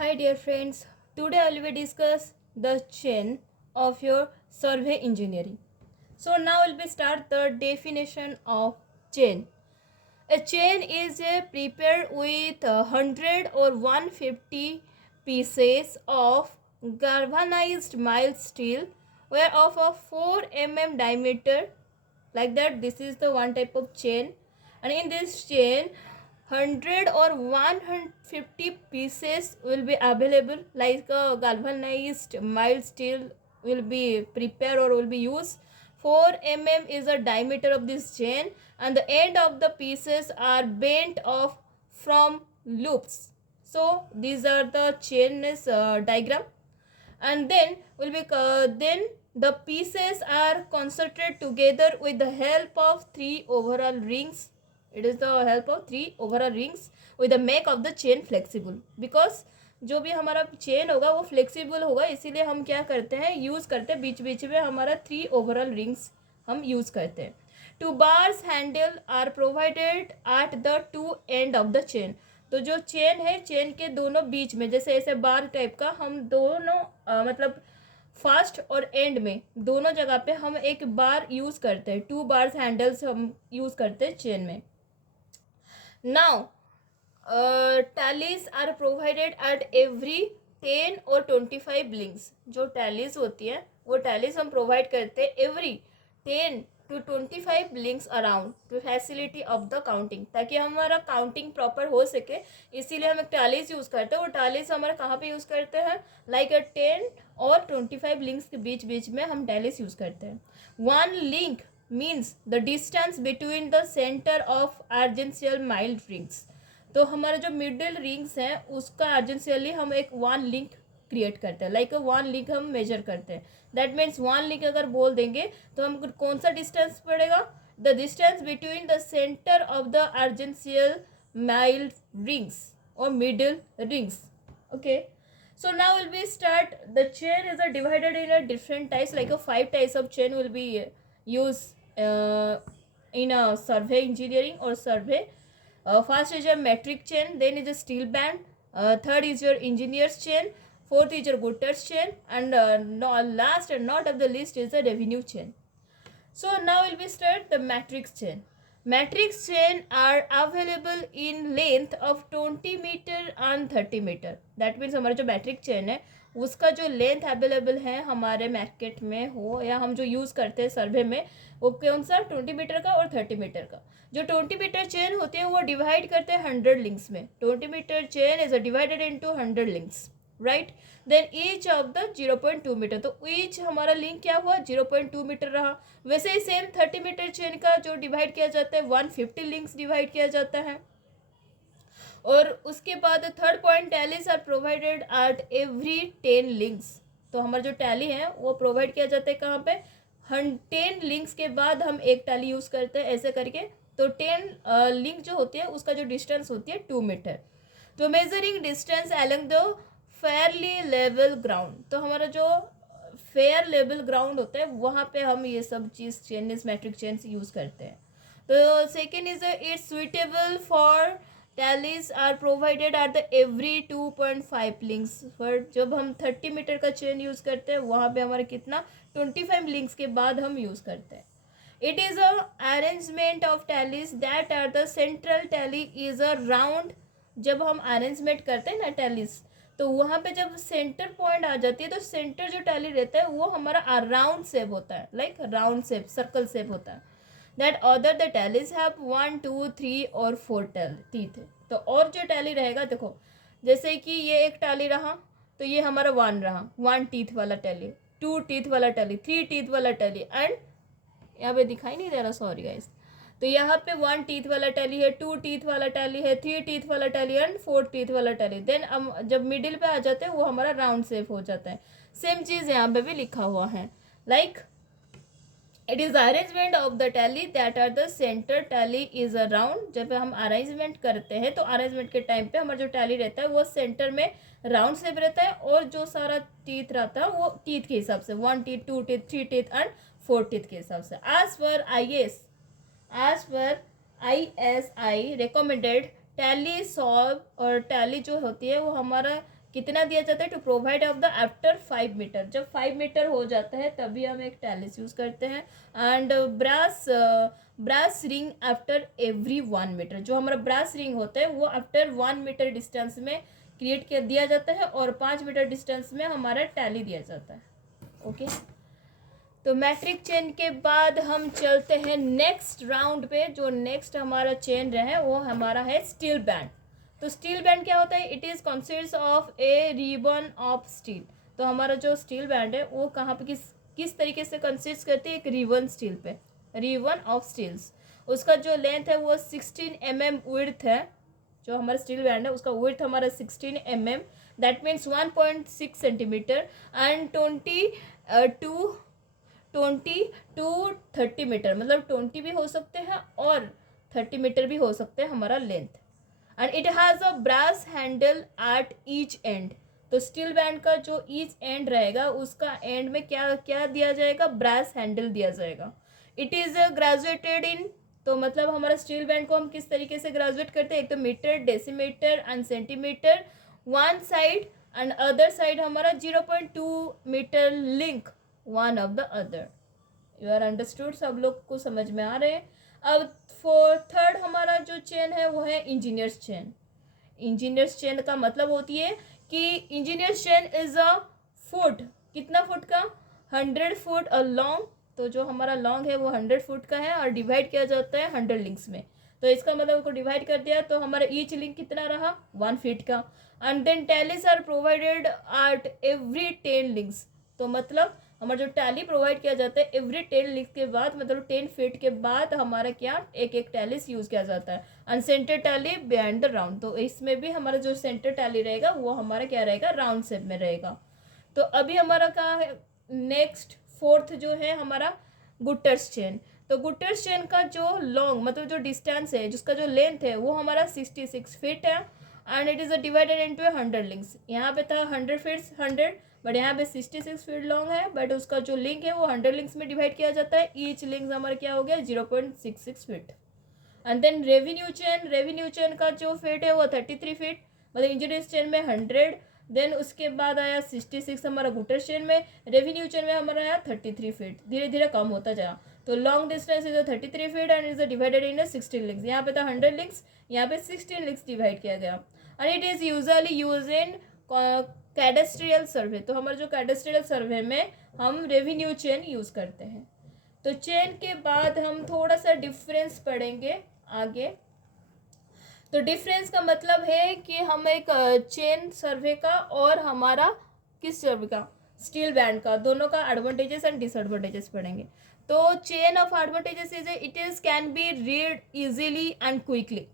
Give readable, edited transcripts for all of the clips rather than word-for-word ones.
Hi dear friends, today I will discuss the chain of your survey engineering. So now we will start the definition of chain. A chain is a prepared with 100 or 150 pieces of galvanized mild steel where of a 4 mm diameter, like that. This is the one type of chain, and in this chain 100 or 150 pieces will be available, like a galvanized mild steel will be prepared or will be used. 4 mm is the diameter of this chain, and the end of the pieces are bent off from loops. So these are the chain diagram. And then will be then the pieces are concentrated together with the help of 3 overall rings. It is the help of 3 overall rings with the make of the chain flexible, because जो भी हमारा chain होगा वो flexible होगा, इसीलिए हम क्या करते हैं, यूज़ करते हैं बीच बीच में हमारा 3 ओवरऑल रिंग्स हम यूज़ करते हैं. 2 bars handle are provided at the 2 end of the chain. तो जो चेन है, चेन के दोनों बीच में जैसे ऐसे बार टाइप का हम दोनों मतलब फर्स्ट और एंड में दोनों जगह पे हम एक बार यूज़ करते हैं. 2 bars हैंडल्स हम यूज़ करते हैं चेन में. Now tallies are provided at every 10 और 25 लिंक्स. जो टैलीज होती है वो टैलीज हम प्रोवाइड करते हैं every 10 to 25 links around two facility of the counting, ताकि हमारा काउंटिंग प्रॉपर हो सके. इसीलिए हम एक टैलीज यूज़ करते हैं. वो टैलीज हमारे कहाँ पे यूज़ करते हैं, लाइक 10 और 25 लिंक्स के बीच बीच में हम टैलीज यूज़ करते हैं. 1 link means the distance between the centre of अर्जेंशियल माइल्ड रिंग्स. तो हमारा जो मिडिल रिंग्स हैं उसका अर्जेंशियली हम एक 1 लिंक क्रिएट करते हैं, लाइक 1 लिंक हम मेजर करते हैं. दैट मीन्स 1 लिंक अगर बोल देंगे तो हम कौन सा डिस्टेंस पड़ेगा, the distance between the centre of the अर्जेंशियल माइल्ड रिंग्स और middle rings. Okay, so now will be start. The chain is divided in a different types, like 5 types of chain will be used in a survey engineering or survey. First is your metric chain, then is a steel band, third is your engineer's chain, fourth is your gooder's chain, and last and not of the list is the revenue chain. So now will be start the matrix chain. Matrix chain are available in length of 20 meter and 30 meter. That means हमारा जो matric chain है उसका जो length available है हमारे market में हो या हम जो यूज़ करते हैं सर्वे में, वो कौन सा 20 मीटर का और 30 मीटर का. जो 20 मीटर चेन होती है वो डिवाइड करते हैं 100 लिंक्स में. 20 metre chain is divided into 100 links, right. Then each of the 0.2 metre, तो ईच हमारा लिंक क्या हुआ, 0.2 मीटर रहा. वैसे ही सेम 30 मीटर चेन का जो डिवाइड किया जाता है 150 लिंक्स डिवाइड किया जाता है. और उसके बाद third point, tallies are provided at every 10 links. तो हमारा जो टैली है वो प्रोवाइड किया जाता है कहाँ पे, 10 लिंक्स के बाद हम एक टैली यूज़ करते हैं ऐसे करके. तो 10 लिंक जो होती है उसका जो डिस्टेंस होती है 2 मीटर. तो measuring distance along the Fairlie level ground, तो हमारा जो फेयर लेवल ग्राउंड होता है वहाँ पे हम ये सब चीज़ चेन मैट्रिक चेन यूज़ करते हैं. तो second is it's suitable for tallies are provided at the every 2.5 links. पर जब हम 30 मीटर का चेन यूज़ करते हैं वहाँ पे हमारे कितना 25 लिंक्स के बाद हम यूज़ करते हैं. It is a arrangement of tallies that are the central tally is a round. जब हम अरेंजमेंट करते हैं ना टैलीज, तो वहाँ पे जब सेंटर पॉइंट आ जाती है तो सेंटर जो टैली रहता है वो हमारा राउंड शेप होता है, like round shape, circle shape होता है. That other the tallies have 1, 2, 3 और 4 टीथ. तो और जो टैली रहेगा, देखो जैसे कि ये एक टैली रहा तो ये हमारा 1 रहा, 1 टीथ वाला टैली, 2 टीथ वाला टैली, 3 टीथ वाला टैली, एंड यहाँ पे दिखाई नहीं दे रहा, सॉरी गाइस. तो यहाँ पे 1 टीथ वाला टैली है, 2 टीथ वाला टैली है, 3 टीथ वाला टैली एंड 4 टीथ वाला टैली. देन हम जब मिडिल पे आ जाते हैं वो हमारा राउंड शेप हो जाता है. सेम चीज़ यहाँ पे भी लिखा हुआ है, like it is arrangement of the tally that are the centre tally is a round. जब हम अरेंजमेंट करते हैं तो अरेंजमेंट के टाइम पे हमारा जो टैली रहता है वो सेंटर में राउंड शेप रहता है, और जो सारा टीथ रहता है वो टीथ के हिसाब से 1 teeth, 2 teeth, 3 teeth and 4 teeth के हिसाब से. As per ISI recommended tally solve, और टैली जो होती है वो हमारा कितना दिया जाता है? To provide of the after 5 metre, जब 5 मीटर हो जाता है तभी हम एक टैलिस यूज़ करते हैं। And brass ring after every 1 metre, जो हमारा ब्रास रिंग होता है वो आफ्टर 1 मीटर डिस्टेंस में क्रिएट कर दिया जाता है और 5 मीटर डिस्टेंस में हमारा टैली दिया जाता है। ओके, तो मैट्रिक चेन के बाद हम चलते हैं नेक्स्ट राउंड पे। जो नेक्स्ट हमारा चेन रहे वो हमारा है स्टील बैंड। तो स्टील बैंड क्या होता है? It is consist of A ribbon of steel. तो हमारा जो स्टील बैंड है वो कहाँ पे किस तरीके से कंसिस्ट करते हैं? एक रिबन स्टील पे, रिबन ऑफ स्टील्स। उसका जो लेंथ है वो 16 mm विड्थ है। जो हमारा स्टील बैंड है उसका विड्थ हमारा 16 mm, that means 1.6 centimetre and 20 to 30 metre, मतलब 20 भी हो सकते हैं और 30 मीटर भी हो सकते हैं हमारा लेंथ। And it has a brass handle at each end. तो स्टील बैंड का जो ईच एंड रहेगा उसका एंड में क्या क्या दिया जाएगा? ब्रास हैंडल दिया जाएगा। इट इज़ ग्रेजुएटेड इन, तो मतलब हमारा स्टील बैंड को हम किस तरीके से ग्रेजुएट करते हैं? एक तो metre, decimetre and centimetre one side and other side हमारा 0.2 metre link one of the other. You are understood? सब लोग को समझ में आ रहे हैं। अब थर्ड हमारा जो चेन है वो है इंजीनियर्स चेन। इंजीनियर्स चेन का मतलब होती है कि engineers chain is a foot, कितना फुट का? 100 फुट अ लॉन्ग। तो जो हमारा लॉन्ग है वो 100 फुट का है और डिवाइड किया जाता है 100 लिंक्स में। तो इसका मतलब उसको डिवाइड कर दिया तो हमारा ईच लिंक कितना रहा? 1 फीट का। And then tallies are provided at every 10 links. तो मतलब हमारा जो टैली प्रोवाइड किया जाता है एवरी 10 लिंक के बाद, मतलब 10 फीट के बाद हमारा क्या एक एक टैलिस यूज़ किया जाता है। And centre tally behind the round. तो इसमें भी हमारा जो सेंटर टैली रहेगा वो हमारा क्या रहेगा? राउंड शेप में रहेगा। तो अभी हमारा क्या है? नेक्स्ट फोर्थ जो है हमारा गुटर्स चेन। तो गुटर्स चेन का जो लॉन्ग, मतलब जो डिस्टेंस है, जिसका जो लेंथ है वो हमारा 66 फीट है and it is divided into 100 links. यहाँ पे था 100 फीट्स 100, बट यहाँ पे 66 फीट लॉन्ग है, बट उसका जो लिंक है वो 100 लिंक्स में डिवाइड किया जाता है। ईच लिंक हमारा क्या हो गया? 0.66 feet. And then revenue chain का जो फीट है वो 33 फीट, मतलब इंजीनियर्स चेन में 100, देन उसके बाद आया 66 हमारा गुटर चेन में, रेवेन्यू चेन में हमारा आया 33 फीट। धीरे धीरे कम होता जाए। तो long distance is 33 feet and is divided in 16 links. यहाँ पे था 100 लिंक्स, यहाँ पे 16 लिंक्स डिवाइड किया गया। And it is usually use in cadastral survey. तो हमारे जो कैडेस्ट्रियल सर्वे में हम रेवेन्यू चेन यूज़ करते हैं। तो चेन के बाद हम थोड़ा सा डिफरेंस पढ़ेंगे आगे। तो डिफरेंस का मतलब है कि हम एक चेन सर्वे का और हमारा किस सर्वे का? स्टील बैंड का, दोनों का एडवांटेजेस एंड डिसएडवांटेजेस पढ़ेंगे। तो chain of advantages is it is can be read easily and quickly.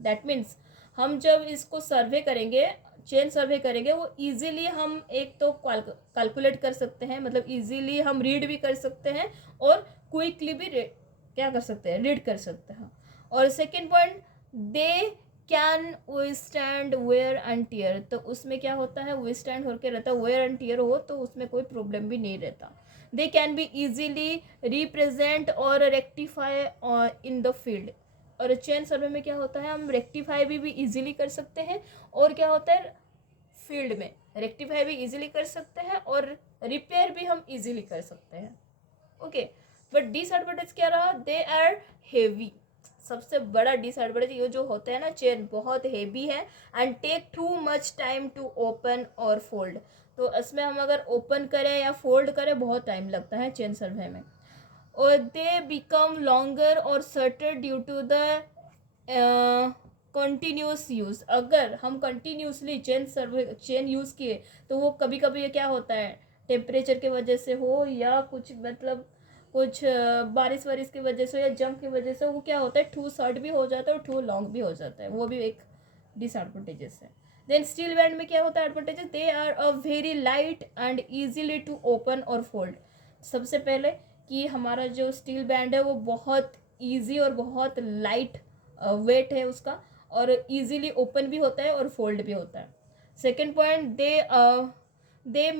That means हम जब इसको सर्वे करेंगे, चेन सर्वे करेंगे, वो इजीली हम एक तो कैलकुलेट कर सकते हैं, मतलब इजीली हम रीड भी कर सकते हैं और क्विकली भी क्या कर सकते हैं? रीड कर सकते हैं। और second point, they can withstand wear and tear. तो उसमें क्या होता है? विथस्टैंड होकर रहता है, वेयर एंड टियर हो तो उसमें कोई प्रॉब्लम भी नहीं रहता। दे कैन बी इजीली रिप्रेजेंट और रेक्टिफाई इन द फील्ड। और चेन सर्वे में क्या होता है? हम रेक्टिफाई भी इजीली कर सकते हैं और क्या होता है? फील्ड में रेक्टिफाई भी इजीली कर सकते हैं और रिपेयर भी हम इजीली कर सकते हैं। ओके, बट डिसएडवांटेज क्या रहा? They are heavy. सबसे बड़ा डिसएडवांटेज ये जो होता है ना, चेन बहुत हेवी है and take too much time to open और फोल्ड। तो इसमें हम अगर ओपन करें या फोल्ड करें बहुत टाइम लगता है चेन सर्वे में। और दे बिकम लॉन्गर और shorter due to the continuous use. अगर हम कंटिन्यूसली चेन यूज़ किए तो वो कभी कभी क्या होता है? टेम्परेचर की वजह से हो या कुछ मतलब कुछ बारिश वारिश की वजह से या जंग की वजह से वो क्या होता है? टू शॉर्ट भी हो जाता है और टू लॉन्ग भी हो जाता है। वो भी एक डिसएडवांटेजेस है। देन स्टील बैंड में क्या होता है advantages? They are a very light and easily to open और फोल्ड। सबसे पहले कि हमारा जो स्टील बैंड है वो बहुत ईजी और बहुत लाइट वेट है उसका, और इजीली ओपन भी होता है और फोल्ड भी होता है। Second point, they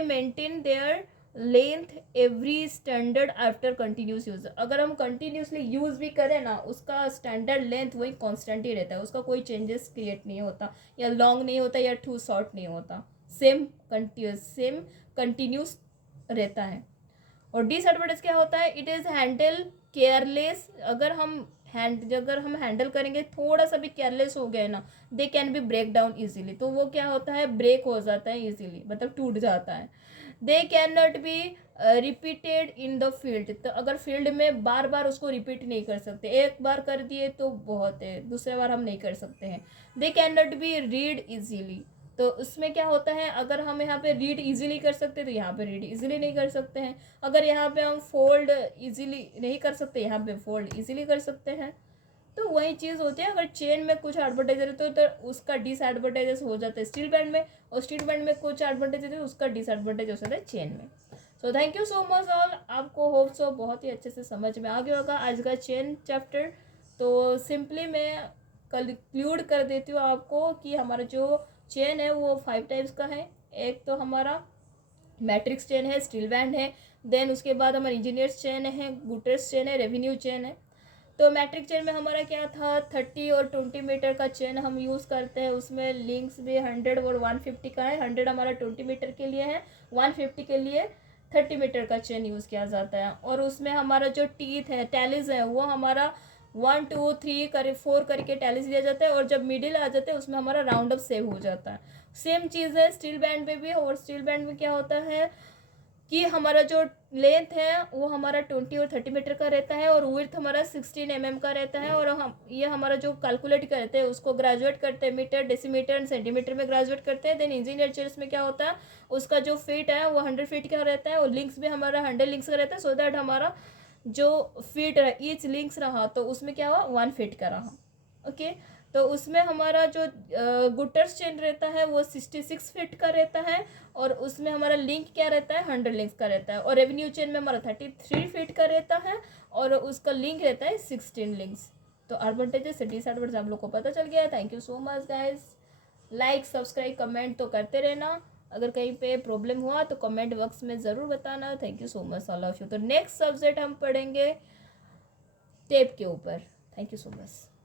maintain their length every standard after continuous use. अगर हम कंटिन्यूसली यूज भी करें ना, उसका स्टैंडर्ड लेंथ वही कांस्टेंट ही रहता है, उसका कोई चेंजेस क्रिएट नहीं होता, या लॉन्ग नहीं होता या टू शॉर्ट नहीं होता, सेम कंटिन्यूस रहता है। और डिसएडवांटेज क्या होता है, इट इज़ हैंडल केयरलेस। अगर हम हैंडल करेंगे, थोड़ा सा भी केयरलेस हो गए ना, they can be break down easily. तो वो क्या होता है, ब्रेक हो जाता है ईजिली, मतलब टूट जाता है। They can not be repeated in the field. तो अगर फील्ड में बार बार उसको रिपीट नहीं कर सकते, एक बार कर दिए तो बहुत है, दूसरे बार हम नहीं कर सकते हैं। They can not be read easily. तो उसमें क्या होता है, अगर हम यहाँ पे रीड इजीली कर सकते हैं तो यहाँ पे रीड इजीली नहीं कर सकते हैं। अगर यहाँ पे हम फोल्ड इजीली नहीं कर सकते, यहाँ पे फोल्ड इजीली कर सकते हैं। तो वही चीज़ होती है, अगर चेन में कुछ एडवर्टाइजर है तो उसका डिसएडवर्टाइजेस हो जाता है स्टील बैंड में, और स्टील बैंड में कुछ एडवर्टाइज है तो उसका डिसएडवर्टाइज हो जाता है चेन में। So thank you so much all. आपको होप सो बहुत ही अच्छे से समझ में आ गया होगा आज का चेन चैप्टर। तो सिंपली मैं कंक्लूड कर देती हूँ आपको कि हमारा जो चेन है वो 5 टाइप्स का है। एक तो हमारा मैट्रिक्स चेन है, स्टील बैंड है, देन उसके बाद हमारा इंजीनियर्स चेन है, गुटर्स चेन है, रेवेन्यू चेन है। तो मैट्रिक चेन में हमारा क्या था, 30 और 20 मीटर का चेन हम यूज़ करते हैं। उसमें लिंक्स भी 100 और 150 का है। 100 हमारा 20 मीटर के लिए है, 150 के लिए 30 मीटर का चेन यूज़ किया जाता है। और उसमें हमारा जो टीथ है, टैलीज है, वो हमारा 1 2 3 करे 4 करके टैलीज लिया जाता है, और जब मिडिल आ जाते हैं उसमें हमारा राउंड अप सेव हो जाता है। सेम चीज़ है स्टील बैंड में भी। और स्टील बैंड में क्या होता है कि हमारा जो लेंथ है वो हमारा 20 और 30 मीटर का रहता है, और विड्थ हमारा 16 mm का रहता है। और हम ये हमारा जो कैलकुलेट करते हैं उसको ग्रेजुएट करते हैं, मीटर, डेसीमीटर एंड सेंटीमीटर में ग्रेजुएट करते हैं। देन इंजीनियर चेयर्स में क्या होता है, उसका जो फीट है वो 100 फीट का रहता है, और लिंक्स भी हमारा 100 लिंक्स का रहता है, सो दैट हमारा जो फीट है ईच लिंक्स रहा तो उसमें क्या हुआ, 1 फीट का रहा। ओके, तो उसमें हमारा जो गुटर्स चेन रहता है वो 66 फीट का रहता है, और उसमें हमारा लिंक क्या रहता है, 100 लिंक्स का रहता है। और रेवेन्यू चेन में हमारा 33 फीट का रहता है, और उसका लिंक रहता है 16 लिंक्स। तो एडवांटेजेस डिसएडवांटेज आप लोग को पता चल गया है। Thank you so much guys. Like, subscribe, comment तो करते रहना। अगर कहीं पे प्रॉब्लम हुआ तो कमेंट बॉक्स में ज़रूर बताना। Thank you so much all of you. तो नेक्स्ट सब्जेक्ट हम पढ़ेंगे टेप के ऊपर। Thank you so much.